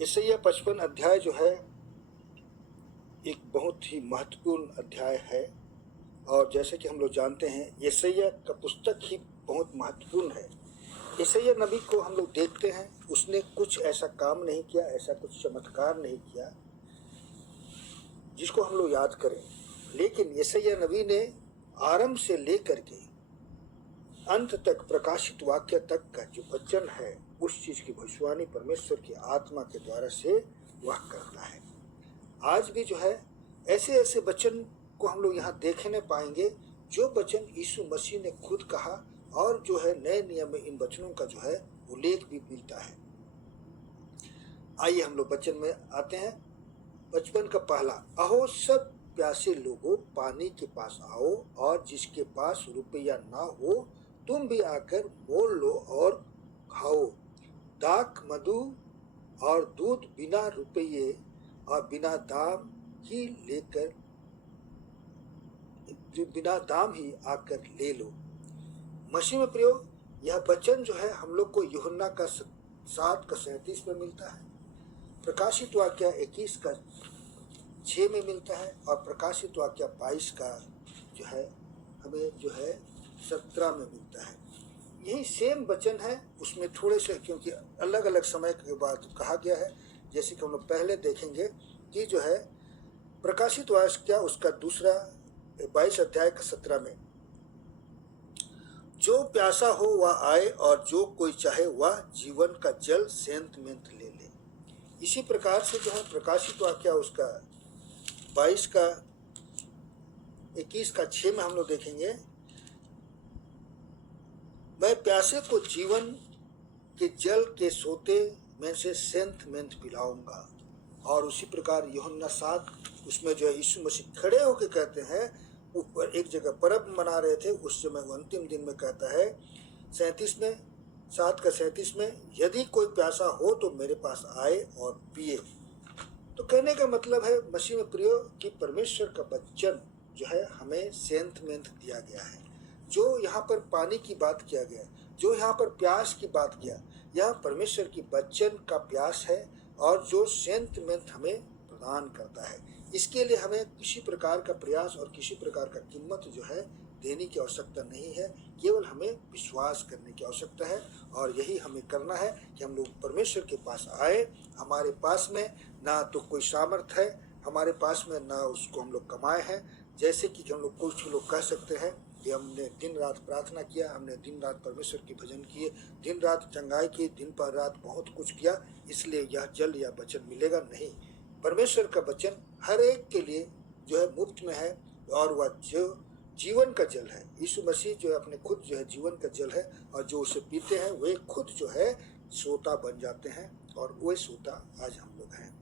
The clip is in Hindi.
यशायाह 55 अध्याय जो है एक बहुत ही महत्वपूर्ण अध्याय है। और जैसे कि हम लोग जानते हैं यशायाह का पुस्तक ही बहुत महत्वपूर्ण है। यशायाह नबी को हम लोग देखते हैं, उसने कुछ ऐसा काम नहीं किया, ऐसा कुछ चमत्कार नहीं किया जिसको हम लोग याद करें। लेकिन यशायाह नबी ने आरंभ से लेकर के अंत तक प्रकाशित वाक्य तक का जो वचन है उस चीज की भविष्यवाणी परमेश्वर की आत्मा के द्वारा से वह करता है। आज भी जो है ऐसे ऐसे वचन को हम लोग यहाँ देखने पाएंगे जो वचन यीशु मसीह ने खुद कहा, और जो है नए नियम में इन वचनों का जो है उल्लेख भी मिलता है। आइए हम लोग वचन में आते हैं। 55 का पहला, अहो सब प्यासे लोगों पानी के पास आओ, और जिसके पास रुपया ना हो तुम भी आकर मोल लो और खाओ। दाख मधु और दूध बिना रुपये और बिना दाम ही आकर ले लो। मसीह में प्रियो, यह वचन जो है हम लोग को यूहन्ना का 7 का 37 में मिलता है, प्रकाशित वाक्य 21 का 6 में मिलता है, और प्रकाशित वाक्य 22 का जो है हमें जो है 17 में मिलता है। यही सेम वचन है, उसमें थोड़े से क्योंकि अलग अलग समय के बाद कहा गया है। जैसे कि हम लोग पहले देखेंगे कि जो है प्रकाशित वाक्य उसका दूसरा 22 अध्याय का 17 में, जो प्यासा हो वह आए, और जो कोई चाहे वह जीवन का जल सेंत मेंत ले ले। इसी प्रकार से जो है प्रकाशित वाक्य उसका 22 का 21 का 6 में हम लोग देखेंगे, मैं प्यासे को जीवन के जल के सोते में से सेंत मेंत पिलाऊंगा। और उसी प्रकार यूहन्ना 7 उसमें जो है यीशु मसीह खड़े होकर कहते हैं, ऊपर एक जगह पर्व मना रहे थे, उस समय वो अंतिम दिन में कहता है 37 में 7 का 37 में, यदि कोई प्यासा हो तो मेरे पास आए और पिए। तो कहने का मतलब है मसीह में प्रियो कि परमेश्वर का वचन जो है हमें सेंत मेंत दिया गया है। जो यहाँ पर पानी की बात किया गया, जो यहाँ पर प्यास की बात किया, यह परमेश्वर की वचन का प्यास है, और जो सेंत मेंत हमें प्रदान करता है। इसके लिए हमें किसी प्रकार का प्रयास और किसी प्रकार का कीमत जो है देने की आवश्यकता नहीं है, केवल हमें विश्वास करने की आवश्यकता है। और यही हमें करना है कि हम लोग परमेश्वर के पास आए। हमारे पास में ना तो कोई सामर्थ है, हमारे पास में ना उसको हम लोग कमाए हैं। जैसे कि हम लोग कुछ लोग कह सकते हैं कि हमने दिन रात प्रार्थना किया, हमने दिन रात परमेश्वर के भजन किए, दिन रात चंगाई की, दिन पर रात बहुत कुछ किया, इसलिए यह जल या वचन मिलेगा। नहीं, परमेश्वर का वचन हर एक के लिए जो है मुफ्त में है, और वह जो जीवन का जल है, यीशु मसीह जो है अपने खुद जो है जीवन का जल है, और जो उसे पीते हैं वे खुद जो है सोता बन जाते हैं, और वे सोता आज हम लोग हैं।